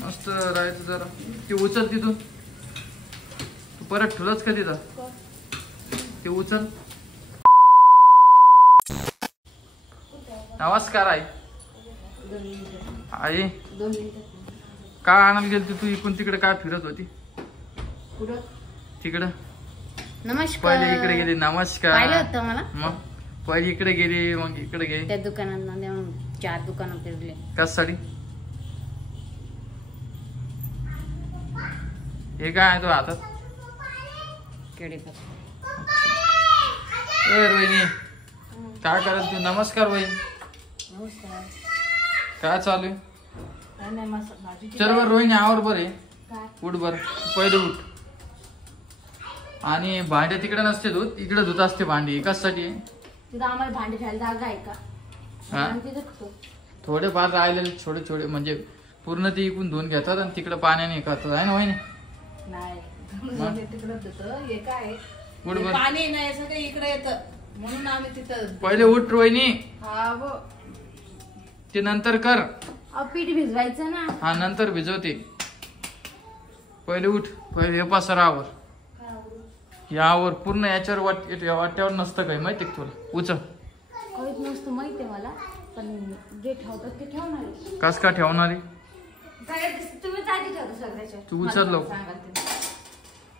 मस्त राहायचं जरा. ते उचल तिथून, तू परत ठेवलंच का तिथं? ते उचल. नमस्कार आई. आई काय आणायला गेलती तू? इकडून तिकडे काय फिरत होती? तिकडं. नमस्कार. पहिले इकडे गेली. नमस्कार. पाहिलं होतं मला. मग पहिले इकडे गेली, मग इकडे गेली. त्या दुकानात 4 दुकानं फिरले. कशासाठी? हे काय आहे तो हातात? रोहिणी काय करत तू? नमस्कार वहिनी. काय चालू आहे? चल बर रोहिणी आवर बरे. उठ बर, पहिले उठ. आणि भांडे तिकडे नसते धुत, इकडे धुत असते भांडी. कशासाठी? आम्हाला भांडे घ्यायला जागा आहे का? थोडे फार राहिलेले छोटे छोटे, म्हणजे पूर्ण ते इकून धुवून घेतात आणि तिकडे पाण्याने करतात, आहे ना वहिनी? पाणी नाही सगळं इकडे येतं म्हणून आम्ही तिथं. पहिले उठ रोहिणी. हा ते नंतर कर. पीठ भिजवायचं ना. हा नंतर भिजवते. पहिले उठ. पहिले हे पसरावर, यावर पूर्ण याच्यावर वाट्यावर नसतं काही, माहिती का तुला? उचल. काहीच नसतं माहितीये मला, पण जे ठेवतात ते ठेवणार. कस का ठेवणारी? तुम्ही आधी ठेवता सगळ्याच्या. तू उचल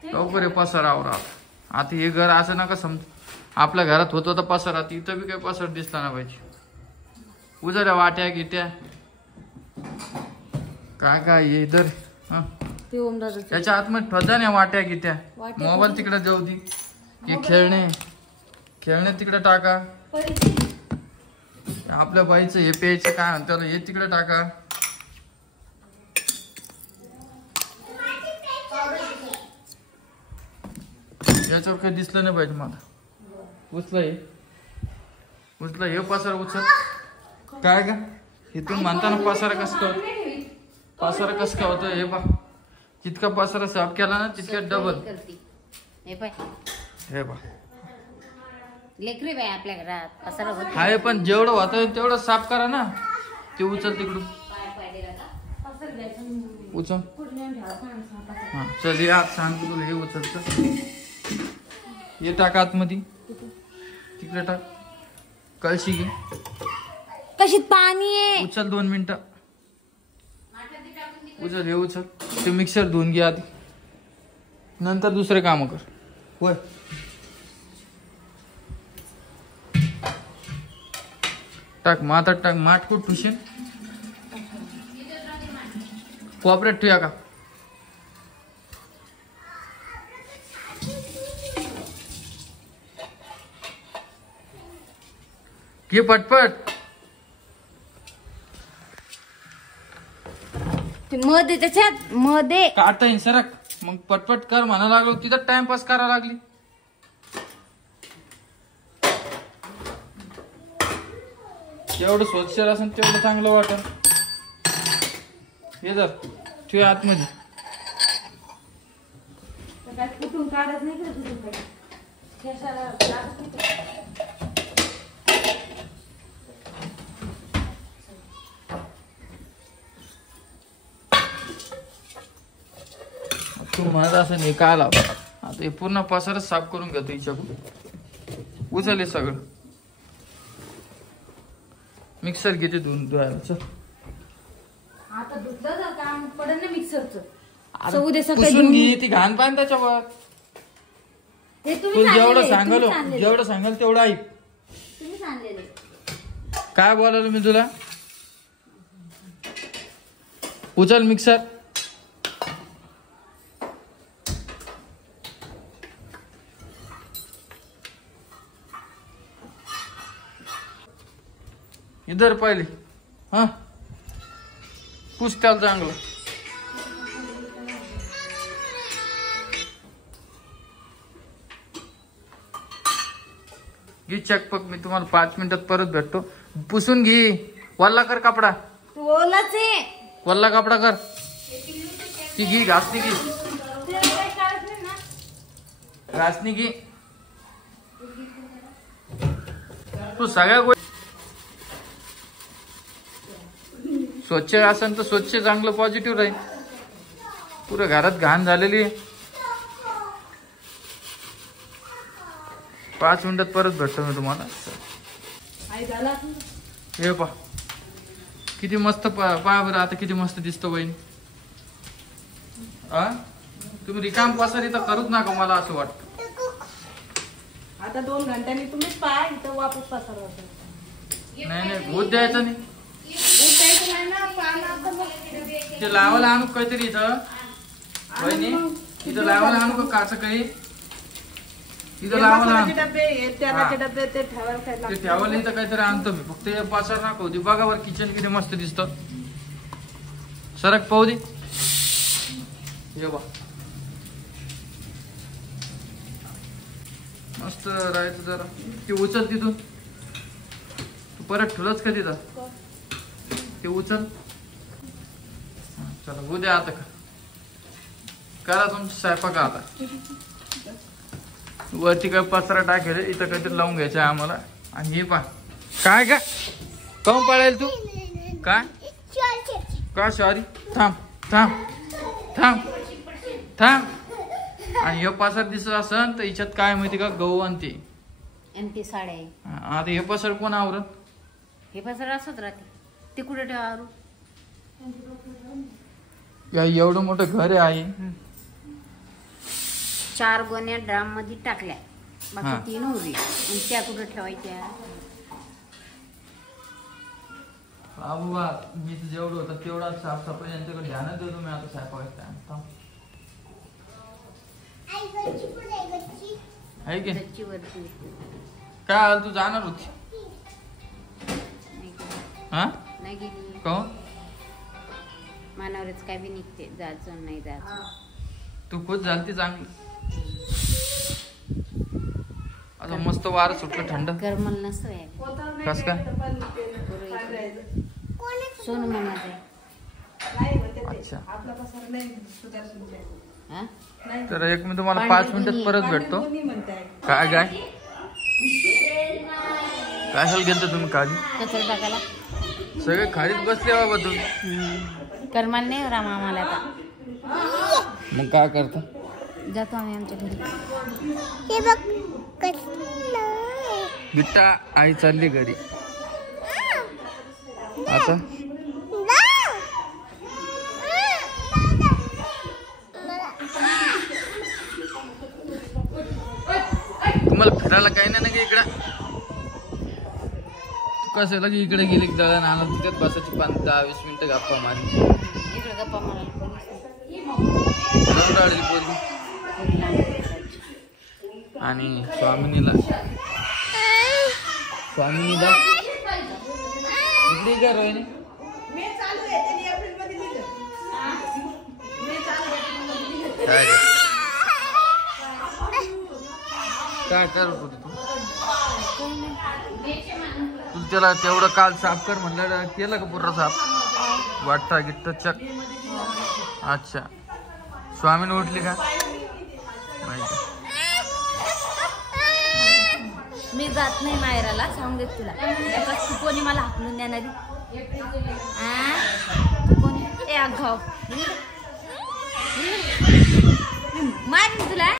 लवकर पसरावर. आता हे घर असं नका समज, आपल्या घरात होत होता पसरा, इथं बी काही पसर दिसला ना पाहिजे. उजऱ्या वाट्या गिट्या काय काय हे इधर. त्याच्या आतमध्ये ठेवता ना वाट्या गिट्या. मोबाईल तिकडे जाऊ दे. हे खेळणे तिकडे टाका. आपल्या बाईचं हे प्यायचं काय म्हणतात हे तिकडे टाका. याच्यावर काही दिसलं नाही पाहिजे मला. उचल हे पसार उचल. काय का इथून म्हणताना पसारा कसं का पसारा कसं का होतं? हे पा, जितका पसारा साफ केला ना तितक्या डबल. हे पा लेकरी बाई आपल्या घरात पसारा होत हाय, पण जेवढं होतं तेवढं साफ करा ना. ते उचल तिकडून. उचल. हा चल या सांगतो तुला. हे उचलतं. हे टाक आतमध्ये. तिकडे टाक. कळशी घे. कशीत पाणी आहे. उचल 2 मिनिटं. उचल हे उचल. ते मिक्सर धुवून घे आधी, नंतर दुसरे काम कर. होय टाक. माठात टाक. माठ कुठ ठुशीन? कोपऱ्यात ठेवूया का? घे पटपट. मध्ये त्याच्यात मध्ये काढता येईन सरक. मग पटपट कर म्हणा लागलो, तिथं टाइमपास करा लागली. जेवढं स्वच्छ असेल तेवढं चांगलं वाटत. हे जर ठेव आतमध्ये. कुठून काढत नाही तू म्हणत असं नाही काय लाव. आता हे पूर्ण पसारच साफ करून घेतो हिच्याकडून. उचल सगळं. मिक्सर घेते धुवायला. चल आता धुतलं काम पडेल ना मिक्सरचं. पुसून घे. ती घाण पाहिजे त्याच्यावर. तू जेवढं सांगाल तेवढं ऐक. तुम्ही सांगलेले. काय बोलायला मी तुला? उचल मिक्सर. इधर पहिले. हा पुस त्याला चांगलं. घे चकपक. मी तुम्हाला 5 मिनिटात परत भेटतो. पुसून घे. वल्ला कर कपडा. ओलाच आहे. वल्ला कपडा कर. ती घे घासणी घे. घासणी घे. तू सगळ्या गोष्टी स्वच्छ असेल तर स्वच्छ चांगलं पॉझिटिव्ह राहील. पुरं घरात घाण झालेली. 5 मिनिटात परत भेटतो मी तुम्हाला. आई झाला हे पहा किती मस्त. पहा बरं आता किती मस्त दिसतो बहीण. तुम्ही रिकाम पसारी तर करूच नका मला असं वाटतं. आता 2 घंट्यानी तुम्हीच पहा इथं वापस पसार होतं. नाही भूत द्यायचं नाही. ते लावायला आणू काहीतरी इथं बहिणी. इथं लावायला आणू का काच काही. इथं लावायला आणू. ते ठेवायला इथं काहीतरी आणतो मी. फक्त हे पसार नको दे. बघा बरं किचन किती मस्त दिसतं. सरक पाहू दे. ये बा मस्त राहायचं जरा. ते उचल तिथून. तू परत ठेवलंच का तिथं. ते उचल. चला उद्या आता करा तुमचा स्वयंपाक. आता वरती काय पसारा टाकेल इथं काहीतरी लावून घ्यायचं आहे आम्हाला. आणि हे पा काय का काऊन पळायला तू काय का सॉरी. थांब थांब थांब थांब. आणि हे पसार दिसत असन तर याच्यात काय माहिती का गहू आणि ते साड्या आहे. आता हे पसार कोण आवरत. हे पसार असत राहते. ते कुठे ठेवा. या एवढं मोठं घर आहे. 4 गोण्या ड्राम मध्ये टाकल्या. हा. बाकी 3 उरल्या. आणि त्या कुठे ठेवायच्या. बाबा मी जेवढं होतं तेवढा साफसफाई यांच्याकडे ध्यानच देतो मी. आता स्वयंपाकात आहे की गच्चीवरती. काय आलं तू जाणार होती. हा नाही गेली. काहून मानावरच काय बी निघते. जायचं नाही जायचं. तू खुश झालती चांगली. आता मस्त वारं सुटलं थंड. करमल नसतोय. कस काय. सोनू मामाचं. अच्छा आपला पसार नाही सुदर्शनच्या. हा तर एक मी तुम्हाला 5 मिनिटात परत भेटतो. काय काय काय हाल गेलं तुम्ही खाली. कचरा टाकायला सगळे खालीच बसले बाबा तुम्ही. करमाल नाही राम आम्हाला. आता मग काय करता. जातो आम्ही आमच्या घरी. बिट्टा आई चालली घरी. आता तुम्हाला फिरायला काही नाही ना की इकडं. कसं लगे इकडे गेली की जळण आणत तिथेच बसायची 15-20 मिनिटं गप्पा मारली. इकडे गप्पा मारायला पोरगी आणि स्वामिनीला इकडे काय रोहिणी. काय करत होती तू. तू त्याला तेवढं काल साफ कर म्हणलं केलं का पूर्ण साफ. वाटता गिट्ट चक. अच्छा स्वामीने उठली का माहिती. मी जात नाही माहेराला. सांगून देत तुला. तू कोणी मला हाकलून देणारी. तू कोणी. ए अघाव मार तुला.